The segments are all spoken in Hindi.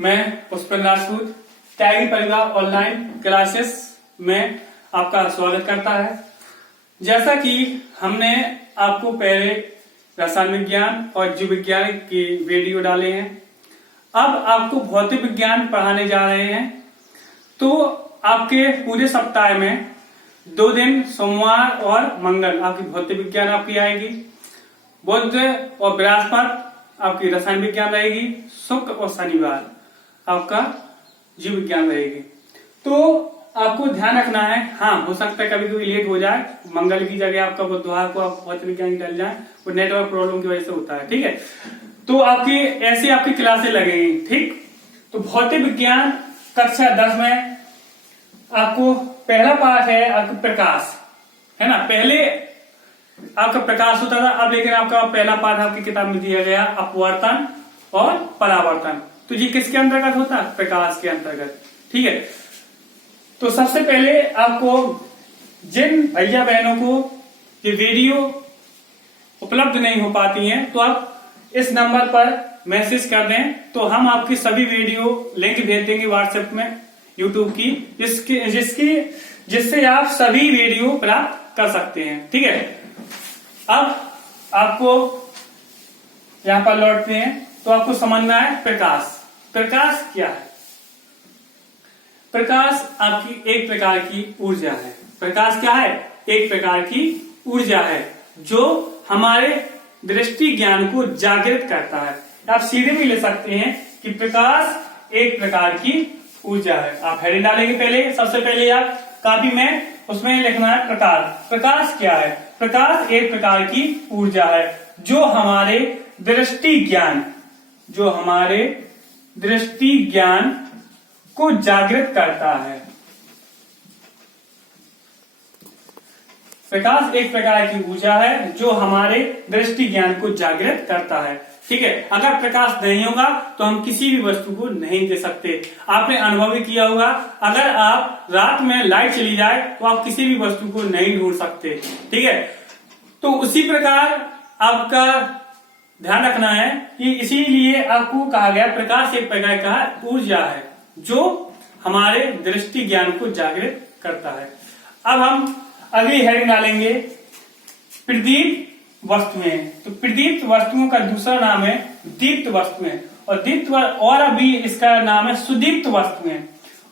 मैं पुष्पेंद्र राजपूत त्यागी परिवार ऑनलाइन क्लासेस में आपका स्वागत करता है। जैसा कि हमने आपको पहले रसायन विज्ञान और जीव विज्ञान की वीडियो डाले हैं, अब आपको भौतिक विज्ञान पढ़ाने जा रहे हैं। तो आपके पूरे सप्ताह में 2 दिन सोमवार और मंगल आपकी भौतिक विज्ञान आपकी आएगी, बुध और बृहस्पति आपकी रसायन विज्ञान रहेगी, शुक्र और शनिवार आपका जीव विज्ञान रहेगी। तो आपको ध्यान रखना है, हाँ हो सकता है कभी कभी लेट हो जाए, मंगल की जगह आपका बुधवार को आप भौतिक विज्ञान डल जाए, वो नेटवर्क प्रॉब्लम की वजह से होता है। ठीक है, तो आपकी ऐसी आपकी क्लासें लगेंगी। ठीक, तो भौतिक विज्ञान कक्षा 10 में आपको पहला पाठ है आपका प्रकाश, है ना। पहले आपका प्रकाश होता था, अब लेकिन आपका पहला पाठ आपकी किताब में दिया गया अपवर्तन और परावर्तन। तो ये किसके अंतर्गत होता है? प्रकाश के अंतर्गत। ठीक है, तो सबसे पहले आपको जिन भैया बहनों को ये वीडियो उपलब्ध नहीं हो पाती हैं, तो आप इस नंबर पर मैसेज कर दें, तो हम आपकी सभी वीडियो लिंक भेज देंगे व्हाट्सएप में यूट्यूब की, जिससे आप सभी वीडियो प्राप्त कर सकते हैं। ठीक है, अब आपको यहां पर लौटते हैं, तो आपको समझना है प्रकाश। प्रकाश क्या है? प्रकाश आपकी एक प्रकार की ऊर्जा है। प्रकाश क्या है? एक प्रकार की ऊर्जा है जो हमारे दृष्टि ज्ञान को जागृत करता है। आप सीधे भी ले सकते हैं कि प्रकाश एक प्रकार की ऊर्जा है। आप हेडिंग डालेंगे, पहले सबसे पहले आप कॉपी में उसमें लिखना है प्रकाश। प्रकाश क्या है? प्रकाश एक प्रकार की ऊर्जा है जो हमारे दृष्टि ज्ञान को जागृत करता है। प्रकाश एक प्रकार की ऊर्जा है जो हमारे दृष्टि ज्ञान को जागृत करता है। ठीक है, अगर प्रकाश नहीं होगा तो हम किसी भी वस्तु को नहीं दे सकते। आपने अनुभव भी किया होगा, अगर आप रात में लाइट चली जाए तो आप किसी भी वस्तु को नहीं ढूंढ सकते। ठीक है, तो उसी प्रकार आपका ध्यान रखना है कि इसीलिए आपको कहा गया प्रकाश एक प्रकार का ऊर्जा है जो हमारे दृष्टि ज्ञान को जागृत करता है। अब हम अगली हेडिंग डालेंगे प्रदीप्त वस्तुएं। तो प्रदीप्त वस्तुओं का दूसरा नाम है दीप्त वस्तुएं, और अभी इसका नाम है सुदीप्त वस्तुएं,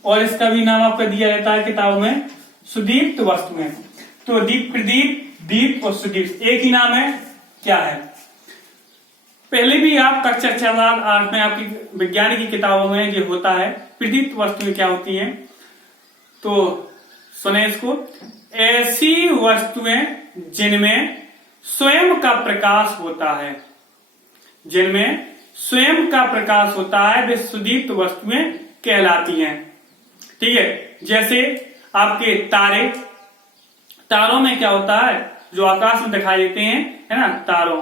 और इसका भी नाम आपको दिया जाता है किताबों में सुदीप्त वस्तुएं। तो प्रदीप्त, दीप्त और सुदीप्त एक ही नाम है। क्या है? पहले भी आप कक्षा 6-8 में आपकी विज्ञान की किताबों में ये होता है। प्रदीप्त वस्तुएं क्या होती हैं? तो सुने इसको। ऐसी वस्तुएं जिनमें स्वयं का प्रकाश होता है, वे सुदीप्त वस्तुएं कहलाती हैं। ठीक है, जैसे आपके तारों में क्या होता है? जो आकाश में दिखाई देते हैं, है ना, तारों।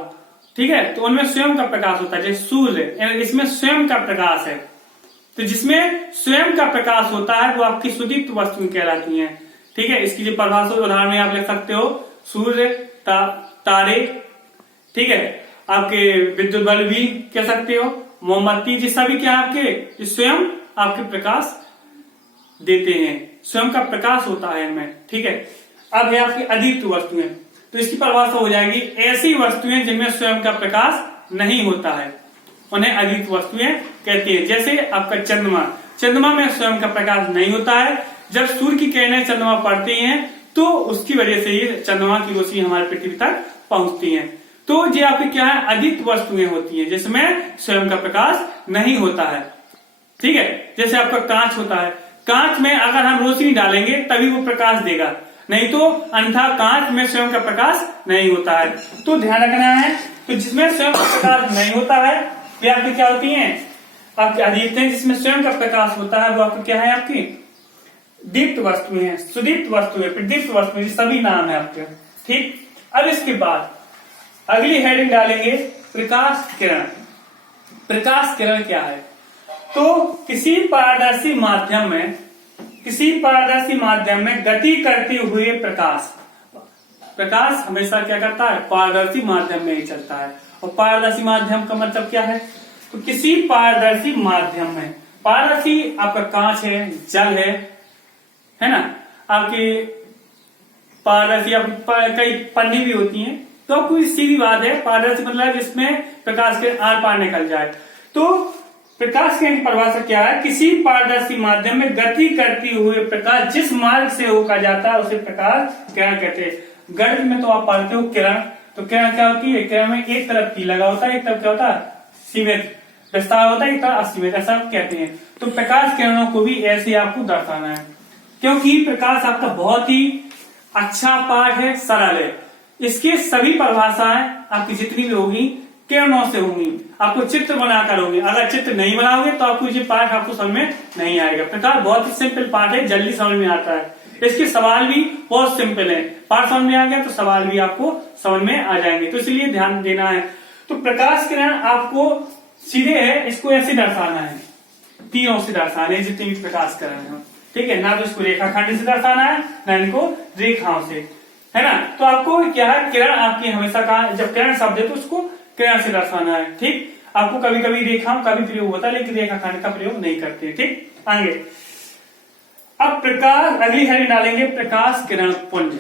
ठीक है, तो उनमें स्वयं का प्रकाश होता है। जैसे सूर्य, इसमें स्वयं का प्रकाश है, तो जिसमें स्वयं का प्रकाश होता है वो आपकी सुदीप्त वस्तुएं कहलाती हैं। ठीक है, इसकी जो परिभाषा उदाहरण में आप लिख सकते हो, सूर्य, तारे, ठीक है, आपके विद्युत बल्ब भी कह सकते हो, मोमबत्ती, जिस सभी क्या आपके स्वयं आपके प्रकाश देते हैं, स्वयं का प्रकाश होता है इनमें। ठीक है, अब है आपकी अदीप्त वस्तुएं। तो इसकी परिभाषा हो जाएगी ऐसी वस्तुएं जिनमें स्वयं का प्रकाश नहीं होता है, उन्हें अदीप्त वस्तुएं कहती है। जैसे आपका चंद्रमा में स्वयं का प्रकाश नहीं होता है। जब सूर्य की किरणें चंद्रमा पड़ती हैं तो उसकी वजह से ये चंद्रमा की रोशनी हमारी पृथ्वी तक पहुंचती है। तो ये आपकी क्या है? अदीप्त वस्तुएं होती हैं जिसमें स्वयं का प्रकाश नहीं होता है। ठीक है, जैसे आपका कांच होता है, कांच में अगर हम रोशनी डालेंगे तभी वो प्रकाश देगा, नहीं तो अन्यथा कांच में स्वयं का प्रकाश नहीं होता है। तो ध्यान रखना है, तो जिसमें स्वयं का प्रकाश नहीं होता है वे आपकी क्या होती हैं? आपकी अदीप्त हैं। जिसमें स्वयं का प्रकाश होता है वो आपकी क्या है? आपकी दीप्त वस्तुएं हैं, सुदीप्त वस्तुएं, प्रदीप्त वस्तुएं, सभी नाम है आपके। ठीक, अब इसके बाद अगली हेडिंग डालेंगे प्रकाश किरण। प्रकाश किरण क्या है? तो किसी पारदर्शी माध्यम में गति करते हुए प्रकाश हमेशा क्या करता है? पारदर्शी माध्यम में ही चलता है। और पारदर्शी माध्यम का मतलब क्या है? तो किसी पारदर्शी माध्यम में पारदर्शी आपका कांच है, जल है ना, आपकी पारदर्शी कई पन्नी भी होती हैं। तो कोई सीधी बात है, पारदर्शी मतलब जिसमें प्रकाश के आर पार निकल जाए। तो प्रकाश की परिभाषा क्या है? किसी पारदर्शी माध्यम में गति करती हुए प्रकाश जिस मार्ग से होकर जाता है उसे प्रकाश किरण कहते हैं। गणित में तो आप पढ़ते हो किरण, तो किरण क्या होती है? किरण में एक तरफ की लगा होता है, एक तरफ क्या होता है? सीमित विस्तार होता है, एक तरफ असीमित, ऐसा कहते हैं। तो प्रकाश किरणों को भी ऐसे आपको दर्शाना है, क्योंकि प्रकाश आपका बहुत ही अच्छा पाठ है, सरल है। इसके सभी परिभाषाएं आपकी जितनी भी होगी किरणों से होंगी, आपको चित्र बनाकर होगी। अगर चित्र नहीं बनाओगे तो आपको ये पाठ आपको समझ में नहीं आएगा। प्रकाश बहुत ही सिंपल पाठ है, जल्दी समझ में आता है। इसके सवाल भी बहुत सिंपल है, पाठ समझ में आ गया तो सवाल भी आपको समझ में आ जाएंगे, तो इसलिए ध्यान देना है। तो प्रकाश किरण आपको सीधे है, इसको ऐसे दर्शाना है, तीरों से दर्शाना है जितने भी प्रकाश किरण है, ठीक है ना। तो इसको रेखाखंड से दर्शाना है, ना इनको रेखाओं से, है ना। तो आपको क्या है, किरण आपकी हमेशा कहा, जब किरण शब्द है तो उसको किरण से दर्शाना है, ठीक। आपको कभी कभी रेखाओं का भी प्रयोग होता है, लेकिन रेखाखंड का प्रयोग नहीं करते, ठीक। आगे अब प्रकाश, अगली हेडिंग डालेंगे प्रकाश किरण पुंज।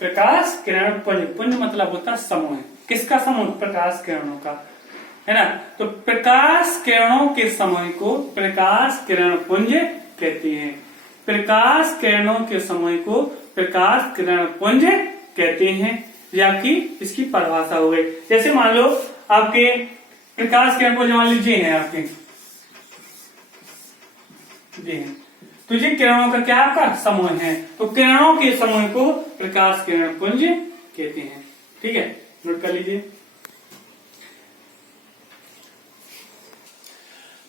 प्रकाश किरण पुंज, पुंज मतलब होता है समूह। किसका समूह? प्रकाश किरणों का, है ना। तो प्रकाश किरणों के समूह को प्रकाश किरण पुंज कहते हैं। प्रकाश किरणों के समूह को प्रकाश किरण पुंज कहते हैं। ये आपकी इसकी परिभाषा हो गई। जैसे मान लो आपके प्रकाश किरण पुंज मान लीजिए है आपके, जी है, तो ये किरणों का क्या आपका समूह है, तो किरणों के समूह को प्रकाश किरण पुंज कहते हैं, ठीक है, नोट कर लीजिए।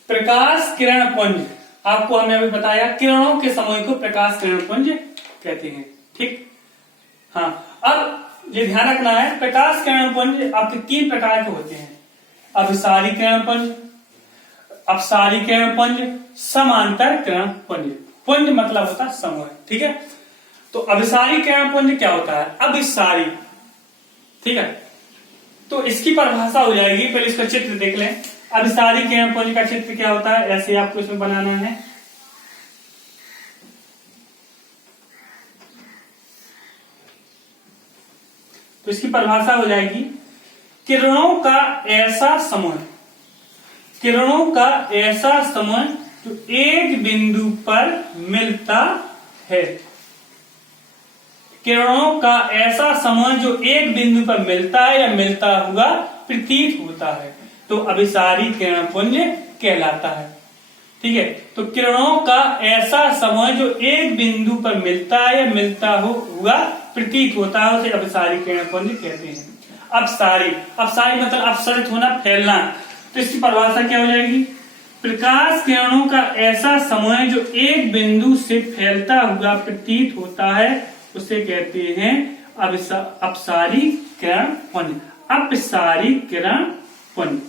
प्रकाश किरण पुंज आपको हमने अभी बताया, किरणों के समूह को प्रकाश किरण पुंज कहते हैं, ठीक। हाँ, अब ये ध्यान रखना है, प्रकाश किरण पुंज आपके 3 प्रकार के होते हैं। अभिसारी किरण पुंज, अपसारी किरण पुंज, समांतर किरण पुंज। पुंज मतलब होता है समूह, ठीक है। तो अभिसारी किरण पुंज क्या होता है? अभिसारी, ठीक है। तो इसकी परिभाषा हो जाएगी, पहले इसका चित्र देख लें। अभिसारी किरण पुंज का चित्र क्या होता है, ऐसे आपको इसमें बनाना है। तो इसकी परिभाषा हो जाएगी, किरणों का ऐसा समूह, किरणों का ऐसा समूह जो एक बिंदु पर मिलता है। किरणों का ऐसा समूह जो एक बिंदु पर मिलता है या मिलता हुआ प्रतीत होता है, तो अभिसारी किरण पुंज कहलाता है, ठीक है। तो किरणों का ऐसा समूह जो एक बिंदु पर मिलता है या मिलता हुआ प्रतीत होता है, उसे अभिसारी किरण पुंज कहते हैं। अपसारी, अपसारी मतलब अपसरित होना, फैलना। तो इसकी परिभाषा क्या हो जाएगी? प्रकाश किरणों का ऐसा समूह जो एक बिंदु से फैलता हुआ प्रतीत होता है, उसे कहते हैं अपसारी किरण पुंज। अपसारी किरण पुंज,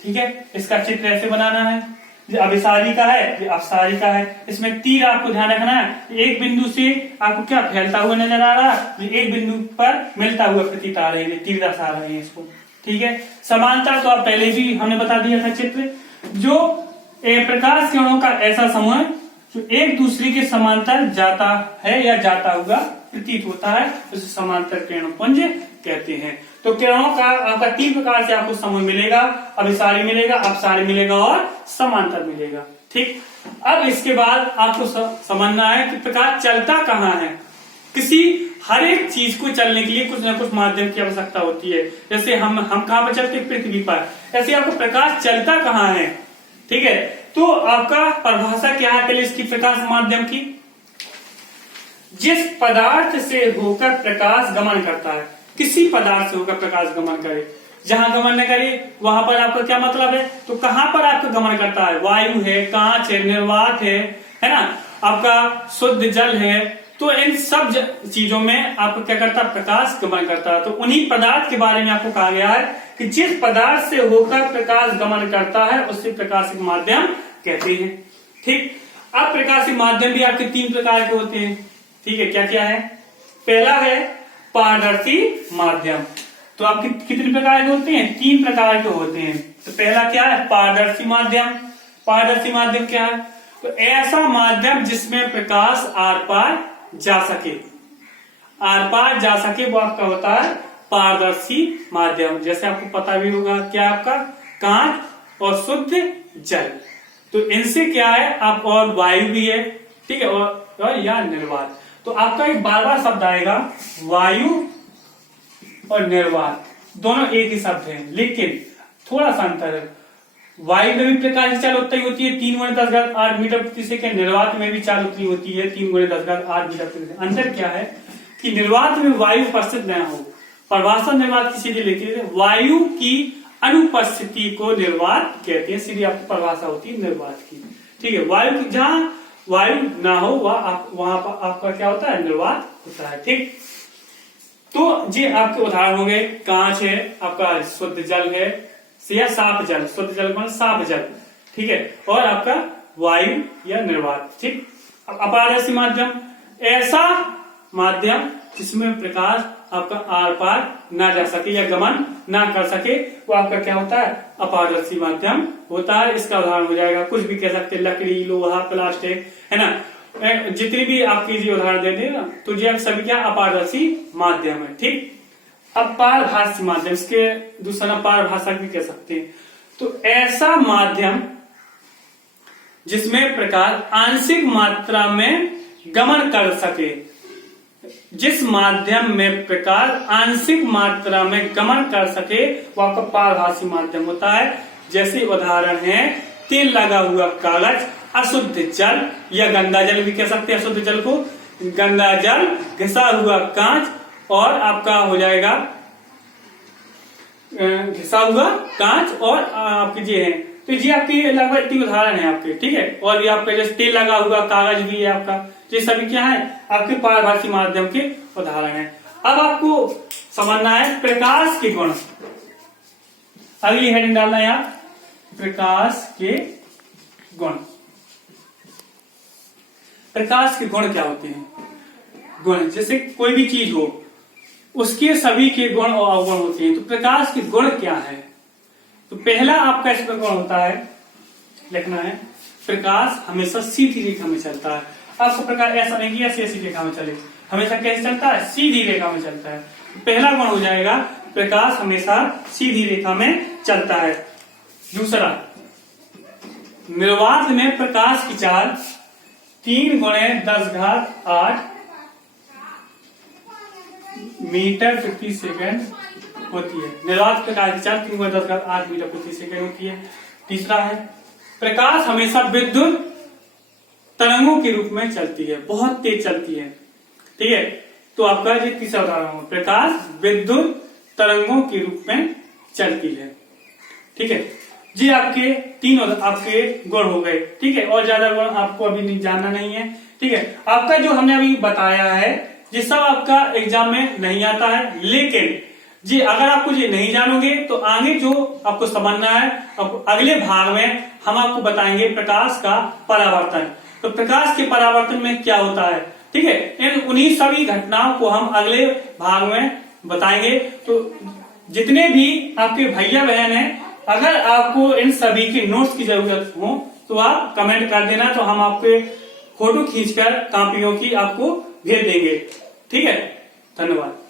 ठीक है। इसका चित्र ऐसे बनाना है, ये अभिसारी का है, ये अपसारी का है। इसमें तीर आपको ध्यान रखना है, एक बिंदु से आपको क्या फैलता हुआ नजर आ रहा है, एक बिंदु पर मिलता हुआ प्रतीत आ रहे हैं, तीर दर्शा रहे हैं इसको, ठीक है। समानता तो आप पहले भी हमने बता दिया था चित्र, जो प्रकाश किरणों का ऐसा समूह जो एक दूसरे के समांतर जाता है या जाता हुआ प्रतीत होता है, उसे समांतर किरण पुंज कहते हैं। तो किरणों का आपका 3 प्रकार से आपको समूह मिलेगा, अभिसारी मिलेगा, अपसारी मिलेगा और समांतर मिलेगा, ठीक। अब इसके बाद आपको समझना है कि प्रकाश चलता कहाँ है। किसी हर एक चीज को चलने के लिए कुछ ना कुछ माध्यम की आवश्यकता होती है। जैसे हम कहाँ पर चलते हैं? पृथ्वी पर। ऐसे आपको प्रकाश चलता कहाँ है, ठीक है। तो आपका परिभाषा क्या है पहले इसकी प्रकाश माध्यम की? जिस पदार्थ से होकर प्रकाश गमन करता है, किसी पदार्थ से होकर प्रकाश गमन करे, जहां गमन न करे वहां पर आपका क्या मतलब है? तो कहां पर आपका गमन करता है? वायु है, कांच है, निर्वात है ना, आपका शुद्ध जल है। तो इन सब चीजों में आपको क्या करता है? प्रकाश गमन करता है। तो उन्हीं पदार्थ के बारे में आपको कहा गया है कि जिस पदार्थ से होकर प्रकाश गमन करता है उसे प्रकाशिक माध्यम कहते हैं, ठीक। अब प्रकाशिक माध्यम भी आपके 3 प्रकार के होते हैं, ठीक है। क्या क्या है? पहला है पारदर्शी माध्यम। तो आपके कितने प्रकार के होते हैं? 3 प्रकार के होते हैं। तो पहला क्या है? पारदर्शी माध्यम। पारदर्शी माध्यम क्या है? तो ऐसा माध्यम जिसमें प्रकाश आर पार जा सके, आर पार जा सके, वो आपका होता है पारदर्शी माध्यम। जैसे आपको पता भी होगा क्या आपका कांच और शुद्ध जल, तो इनसे क्या है आप, और वायु भी है, ठीक है, और या निर्वात। तो आपका एक बार बार शब्द आएगा वायु और निर्वात, दोनों एक ही शब्द हैं, लेकिन थोड़ा सा अंतर है। वायु में भी प्रकाश की चाल उतनी होती है 3 × 10⁸ मीटर प्रति सेकंड, निर्वात में भी चाल उतनी होती है 3 × 10⁸ मीटर प्रति सेकंड। अंतर क्या है कि निर्वात में वायु उपस्थित न हो, परिभाषा निर्वात की सीधी लिखी है, वायु की अनुपस्थिति को निर्वात कहते हैं, सीधी आपकी परिभाषा होती है निर्वात की, ठीक है। वायु जहां वायु ना हो वहां पर आपका क्या होता है, निर्वात होता है, ठीक। तो ये आपके उदाहरण हो गए, कांच है आपका, शुद्ध जल है या साफ जल, शुद्ध जल मतलब साफ जल, ठीक है, और आपका वायु या निर्वात, ठीक। अपारदर्शी माध्यम, ऐसा माध्यम जिसमें प्रकाश आपका आर पार ना जा सके या गमन ना कर सके, वो आपका क्या होता है, अपारदर्शी माध्यम होता है। इसका उदाहरण हो जाएगा, कुछ भी कह सकते हैं, लकड़ी, लोहा, प्लास्टिक, है ना, जितनी भी आपकी जी उदाहरण दे देना, तो ये सभी क्या अपारदर्शी माध्यम है, ठीक। अब पारभासी माध्यम, इसके दूसरा नाम पारभाषा भी कह सकते हैं। तो ऐसा माध्यम जिसमें प्रकाश आंशिक मात्रा में गमन कर सके, जिस माध्यम में प्रकाश आंशिक मात्रा में गमन कर सके, वो आपका पारभासी माध्यम होता है। जैसे उदाहरण है तेल लगा हुआ कागज, अशुद्ध जल या गंदा जल भी कह सकते हैं, अशुद्ध जल को गंदा जल, घिसा हुआ कांच, और आपका हो जाएगा घिसा हुआ कांच, और आपके ये है, तो ये आपकी लगभग इतनी उदाहरण है आपके, ठीक है। और ये आपका जैसे तेल लगा हुआ कागज भी है आपका, ये सभी क्या है आपके पारभासी माध्यम के उदाहरण है। अब आपको समझना है प्रकाश के गुण, अगली हेडिंग डालना है आप, प्रकाश के गुण। प्रकाश के गुण क्या होते हैं? गुण, जैसे कोई भी चीज हो उसके सभी के गुण और अवगुण होते हैं, तो प्रकाश के गुण क्या है? तो पहला आपका इसमें गुण होता है, लिखना है, प्रकाश हमेशा सीधी रेखा में चलता है। आपका प्रकाश ऐसा नहीं कि ऐसी ऐसी रेखा में चले, हमेशा कैसे चलता है, सीधी रेखा में चलता है। पहला गुण हो जाएगा प्रकाश हमेशा सीधी रेखा में चलता है। दूसरा, निर्वात में प्रकाश की चाल 3 × 10⁸ मीटर प्रति सेकंड होती है। निर्वात प्रकाश की चाल 3 × 10⁸ मीटर प्रति सेकंड होती है। तीसरा है, प्रकाश हमेशा विद्युत तरंगों के रूप में चलती है, बहुत तेज चलती है, ठीक है। तो आपका ये तीसरा उदाहरण हो, प्रकाश विद्युत तरंगों के रूप में चलती है, ठीक है जी। आपके 3 आपके गुण हो गए, ठीक है, और ज्यादा गुण आपको अभी नहीं जानना नहीं है, ठीक है। आपका जो हमने अभी बताया है ये सब आपका एग्जाम में नहीं आता है, लेकिन जी अगर आपको ये नहीं जानोगे तो आगे जो आपको समझना है, अगले भाग में हम आपको बताएंगे प्रकाश का परावर्तन। तो प्रकाश के परावर्तन में क्या होता है, ठीक है, इन उन्हीं सभी घटनाओं को हम अगले भाग में बताएंगे। तो जितने भी आपके भैया बहन हैं, अगर आपको इन सभी के नोट्स की जरूरत हो तो आप कमेंट कर देना, तो हम आपके फोटो खींचकर कॉपियों की आपको भेज देंगे, ठीक है। धन्यवाद।